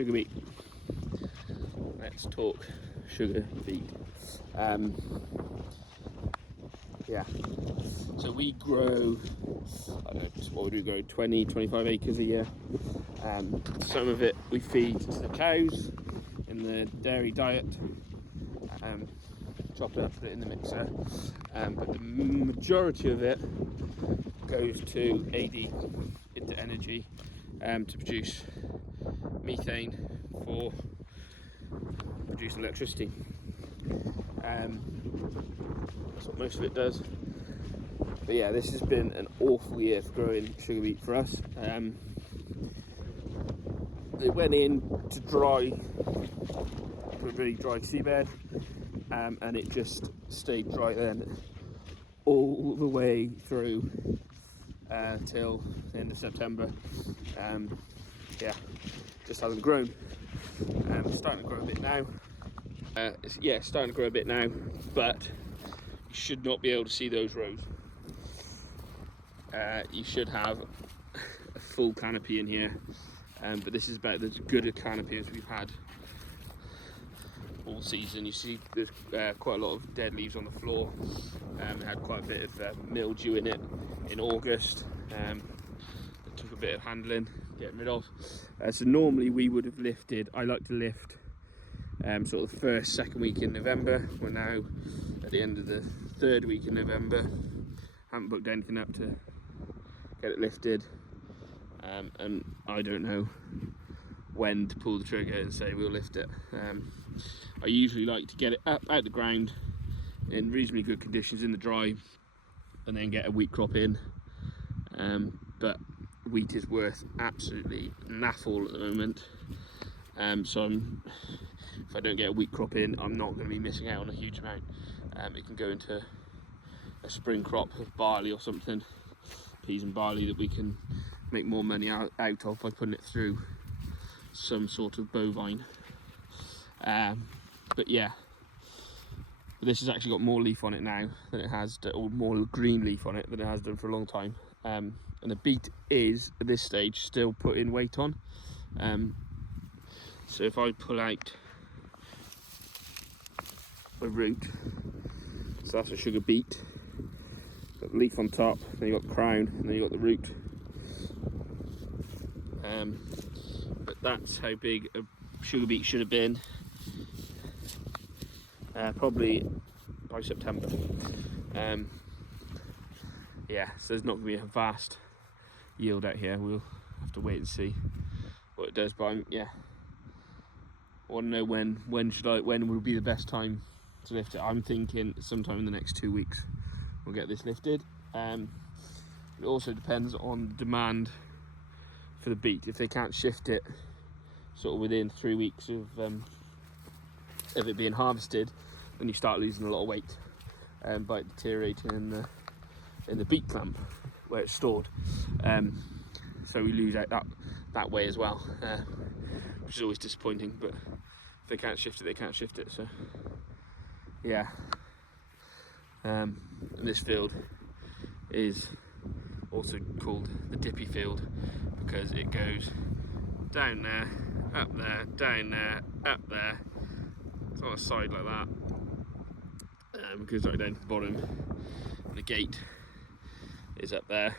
sugar beet. Let's talk sugar beet. Yeah, so we grow, I don't know, what would we grow, 20, 25 acres a year. Some of it we feed to the cows in the dairy diet, chop it up, put it in the mixer, but the majority of it goes to AD, into energy, to produce methane for producing electricity. That's what most of it does. But yeah, this has been an awful year for growing sugar beet for us. It went in to dry, to a really dry seabed, and it just stayed dry then all the way through till the end of September. Yeah, just hasn't grown. It's starting to grow a bit now. It's starting to grow a bit now, but you should not be able to see those rows. You should have a full canopy in here, but this is about as good a canopy as we've had all season. You see there's quite a lot of dead leaves on the floor. It had quite a bit of mildew in it in August. It took a bit of handling, getting rid of. So normally we would have lifted, I like to lift sort of the first, second week in November. We're now at the end of the third week in November. Haven't booked anything up to get it lifted, and I don't know when to pull the trigger and say we'll lift it. I usually like to get it up out the ground in reasonably good conditions in the dry, and then get a wheat crop in, but wheat is worth absolutely naff all at the moment, so if I don't get a wheat crop in, I'm not going to be missing out on a huge amount. It can go into a spring crop of barley or something, peas and barley, that we can make more money out of by putting it through some sort of bovine. But yeah, this has actually got more leaf on it now than it has, or more green leaf on it than it has done for a long time. And the beet is at this stage still putting weight on. So if I pull out a root, so that's a sugar beet, got the leaf on top, then you got the crown, and then you got the root. But that's how big a sugar beet should have been, probably by September. Yeah, so there's not going to be a vast yield out here. We'll have to wait and see what it does. But I want to know when will be the best time to lift it. I'm thinking sometime in the next 2 weeks we'll get this lifted. It also depends on the demand for the beet. If they can't shift it sort of within 3 weeks of it being harvested, then you start losing a lot of weight by it deteriorating in the beet clamp where it's stored. So we lose out that way as well, which is always disappointing. But if they can't shift it, they can't shift it. So yeah, and this field is also called the dippy field because it goes down there, up there, down there, up there. It's on a side like that, it goes right down to the bottom, and the gate is up there.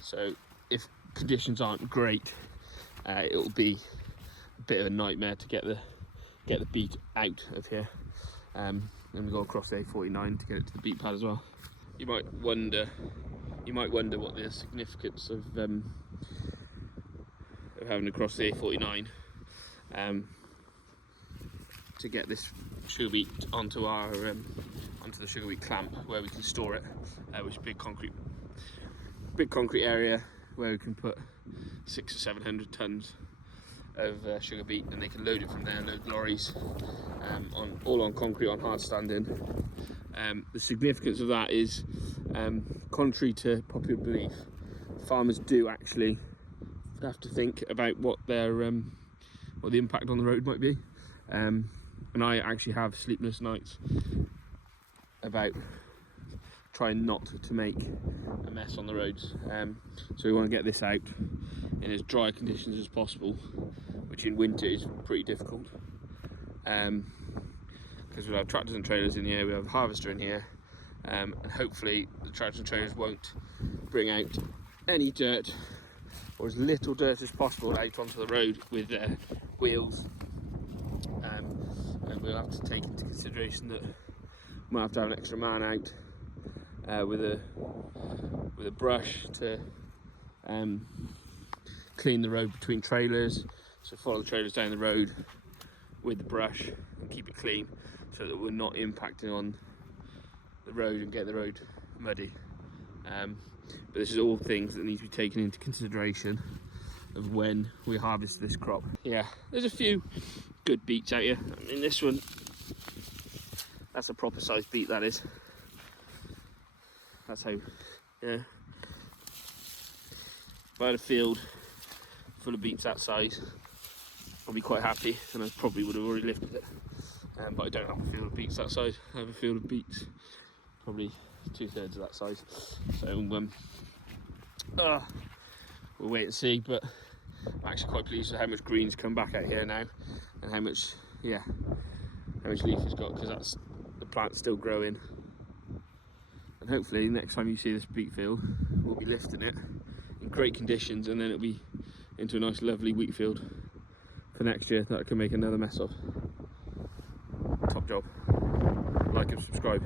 So if conditions aren't great, it'll be a bit of a nightmare to get the beet out of here. Then we go across the A49 to get it to the beet pad as well. You might wonder what the significance of having to cross the A49 to get this sugar beet onto the sugar beet clamp where we can store it, which is a big concrete area where we can put 600 or 700 tons of sugar beet, and they can load it from there, load lorries, all on concrete, on hard standing. The significance of that is, contrary to popular belief, farmers do actually have to think about what the impact on the road might be, and I actually have sleepless nights about trying not to make a mess on the roads. So we want to get this out in as dry conditions as possible, which in winter is pretty difficult. Because we have tractors and trailers in here, we have a harvester in here, and hopefully the tractors and trailers won't bring out any dirt, or as little dirt as possible, out onto the road with their wheels. And we'll have to take into consideration that we might have to have an extra man out with a brush to clean the road between trailers, so follow the trailers down the road with the brush and keep it clean, so that we're not impacting on the road and get the road muddy. But this is all things that need to be taken into consideration of when we harvest this crop. Yeah, there's a few good beets out here. I mean, this one, that's a proper sized beet, that is. That's how, yeah. If I had a field full of beets that size, I'd be quite happy, and I probably would have already lifted it. But I don't have a field of beets that size. I have a field of beets probably 2/3 of that size. So we'll wait and see. But I'm actually quite pleased with how much green's come back out here now, and how much leaf it's got, because that's the plant's still growing. And hopefully next time you see this beet field, we'll be lifting it in great conditions, and then it'll be into a nice lovely wheat field for next year that I can make another mess of. Top job. Like and subscribe.